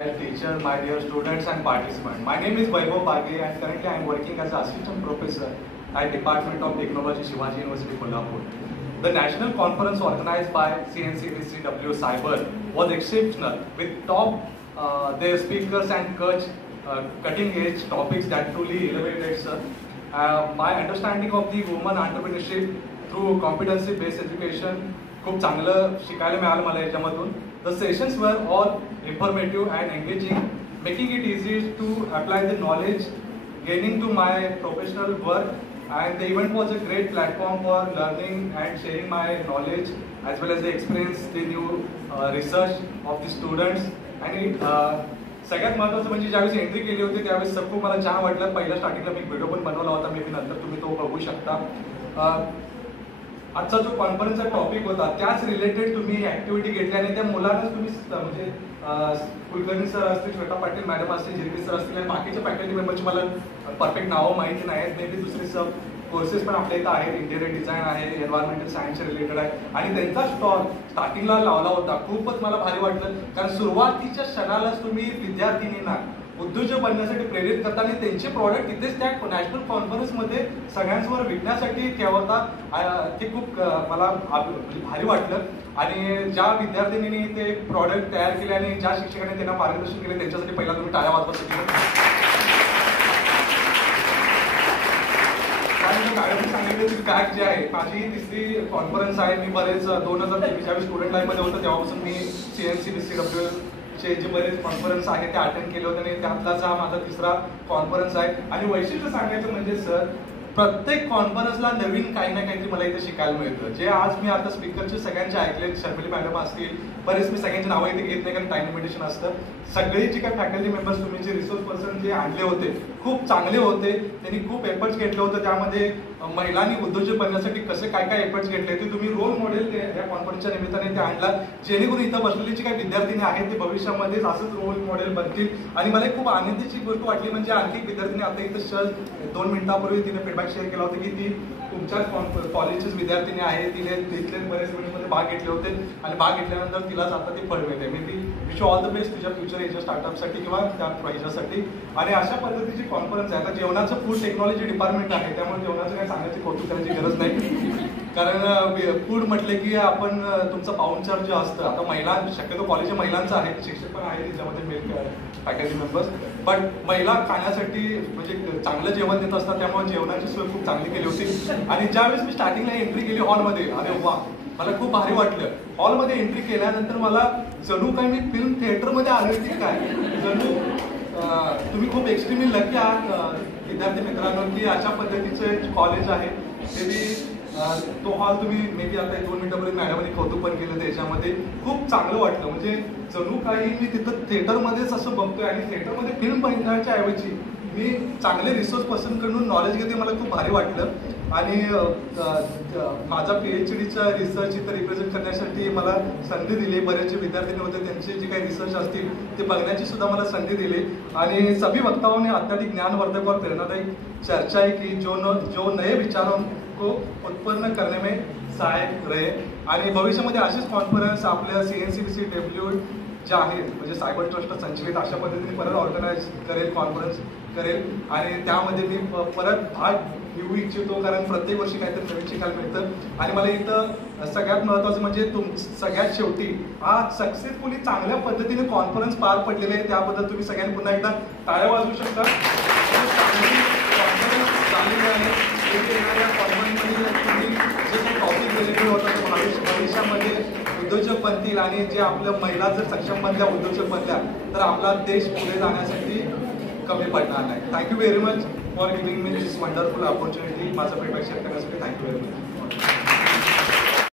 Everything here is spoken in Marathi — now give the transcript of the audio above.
Teacher, my dear students and participants. My name is Vaibhav Bage and currently I am working as an assistant professor at Department of Technology, Shivaji University, Kolhapur. The national conference organized by CNCDCW Cyber was exceptional with top their speakers and cutting edge topics that truly elevated sir. My understanding of the woman entrepreneurship through competency based education खूप चांगलं शिकायला मिळालं मला याच्यामधून. The sessions were all informative and engaging, making it easy to apply the knowledge gaining to my professional work, and the event was a great platform for learning and sharing my knowledge as well as the experience, the new research of the students. आणि सगळ्यात महत्त्वाचं म्हणजे ज्यावेळेस एंट्री केली होती त्यावेळेस खूप मला छान वाटलं. पहिल्या स्टार्टिंगला मी व्हिडिओ पण बनवला होता, मे बी नंतर तुम्ही तो बघू शकता. आजचा जो कॉन्फरन्सचा टॉपिक होता त्याच रिलेटेड तुम्ही ऍक्टिव्हिटी घेतल्या आणि त्या मुलांनाच तुम्ही म्हणजे कुलकर्णी सर असतील, श्वेता पाटील मॅडम असतील, जिरगी सर असतील आणि बाकीच्या फॅकल्टी मेंबरची मला परफेक्ट नावं माहिती नाही आहेत. मे बी दुसरे सब कोर्सेस पण आपल्या इथं आहेत, इंटिरियर डिझाईन आहे, एन्व्हायरमेंटल सायन्सचे रिलेटेड आहे आणि त्यांचा स्टॉल स्टार्टिंगला लावला होता. खूपच मला भारी वाटलं कारण सुरुवातीच्या क्षणालाच तुम्ही विद्यार्थिनींना उद्योजक बनण्यासाठी प्रेरित करता आणि त्यांचे प्रॉडक्ट तिथेच त्या नॅशनल कॉन्फरन्समध्ये सगळ्यांसमोर विकण्यासाठी ठेवता. ते खूप मला भारी वाटलं आणि ज्या विद्यार्थिनींनी ते प्रॉडक्ट तयार केले आणि ज्या शिक्षकांनी त्यांना मार्गदर्शन केले त्यांच्यासाठी पहिला तुम्ही टाळ्या वाजवा शकता. मॅडमने सांगितलं की बॅग जे आहे माझी तिसरी कॉन्फरन्स आहे. मी बरेच 2023 ज्यावेळी स्टुडंट लाईफमध्ये होतं तेव्हापासून मी CNCDCW चे जे बरेच कॉन्फरन्स आहे ते अटेंड केले होते आणि त्यातलाच हा माझा तिसरा कॉन्फरन्स आहे. आणि वैशिष्ट्य सांगायचं म्हणजे सर प्रत्येक कॉन्फरन्सला नवीन काही ना काहीतरी मला इथे शिकायला मिळतं. जे आज मी आता स्पीकरचे सगळ्यांचे ऐकले, शर्मिली मॅडम असतील, बरेच मी सगळ्यांची नावं इथे घेत नाही कारण टाइम लिमिटेशन असतं. सगळे जे काही फॅकल्टी मेंबर्स तुम्ही जे रिसोर्स पर्सन जे आणले होते खूप चांगले होते. त्यांनी खूप एफर्ट्स घेतले होते. त्यामध्ये महिलांनी उद्योजक बनण्यासाठी कसे काय काय एफर्ट्स घेतले ते तुम्ही रोल मॉडेल या कॉन्फरन्सच्या निमित्ताने ते आणला, जेणेकरून इथं बसलेले जे काही विद्यार्थिनी आहेत ते भविष्यामध्ये असंच रोल मॉडेल बनतील. आणि मला खूप आनंदीची गोष्ट वाटली म्हणजे आणखी विद्यार्थिनी आता इथं सहज 2 मिनिटापूर्वी तिने फीडबॅक शेअर केला होता की ती तुमच्याच कॉलेजचेच विद्यार्थिनी आहे, तिने तिथले बरेच इव्हेंटमध्ये भाग घेतले होते आणि भाग घेतल्यानंतर तिलाच आता ते फळ मिळते. May be wish you all the best तुझ्या फ्युचर याच्या स्टार्टअपसाठी किंवा त्या ह्याच्यासाठी. आणि अशा पद्धतीची कॉन्फरन्स आहे. आता जेवणाचं फूड टेक्नॉलॉजी डिपार्टमेंट आहे त्यामुळे जेवणाचं काही सांगायची कौतुक करायची गरज नाही कारण फूड म्हटले की आपण तुमचं पाहुणचार जे असतं, आता महिला शक्यतो कॉलेज महिलांचं आहे, शिक्षक पण आहे त्याच्यामध्ये मेल फॅकल्टी मेंबर्स, बट महिला खाण्यासाठी म्हणजे चांगलं जेवण देत असतात त्यामुळे जेवणाची सोय खूप चांगली केली होती. आणि ज्यावेळेस मी स्टार्टिंगला एंट्री केली हॉलमध्ये, अरे वा मला खूप भारी वाटलं. हॉलमध्ये एंट्री केल्यानंतर मला जणू काय मी फिल्म थिएटरमध्ये आलो की काय, जणू तुम्ही खूप एक्स्ट्रीमली लकी आहात विद्यार्थी मित्रांनो की अशा पद्धतीचं कॉलेज आहे. ते बी तो हॉल तुम्ही मे बी आता 2 मिनिटापूर्वी मॅडमने कौतुक पण केलं त्याच्यामध्ये खूप चांगलं वाटलं. म्हणजे जणू काही मी तिथं थिएटरमध्येच असं बघतोय आणि थिएटरमध्ये फिल्म बघण्याच्या ऐवजी मी चांगले रिसोर्स पर्सन कडून नॉलेज घेते, मला खूप भारी वाटलं. आणि माझा PhDचा रिसर्च इथं रिप्रेझेंट करण्यासाठी मला संधी दिली. बरेचसे विद्यार्थी होते त्यांचे जे काही रिसर्च असतील ते बघण्याची सुद्धा मला संधी दिली. आणि सभी वक्ताओं ने अत्यधिक ज्ञानवर्धक और प्रेरणादायक चर्चा की जो नए विचारों को उत्पन्न करने में सहायक रहे. आणि भविष्यामध्ये असेच कॉन्फरन्स आपल्या CNCDCW ज्या आहेत म्हणजे सायबर ट्रस्ट संचलित अशा पद्धतीने परत ऑर्गनाईज करेल, कॉन्फरन्स करेल आणि त्यामध्ये मी परत भाग घेऊ इच्छितो कारण प्रत्येक वर्षी काहीतरी नवीन शिकायला मिळतं. आणि मला इथं सगळ्यात महत्त्वाचं म्हणजे सगळ्यात शेवटी हा सक्सेसफुली चांगल्या पद्धतीने कॉन्फरन्स पार पडलेले आहे त्याबद्दल तुम्ही सगळ्यांनी पुन्हा एकदा टाळ्या वाजवू शकता. झालेली आहे येणाऱ्या कॉन्फरन्समध्ये तुम्ही जे काही टॉपिक रिलेटेड होतं भविष्यामध्ये उद्योजक बनतील आणि जे आपल्या महिला जर सक्षम बनल्या, उद्योजक बनल्या तर आपला देश पुढे जाण्यासाठी कमी पडणार नाही. Thank you very much for giving me this wonderful opportunity. माझा फीडबॅक शेअर करण्यासाठी थँक्यू व्हेरी मच.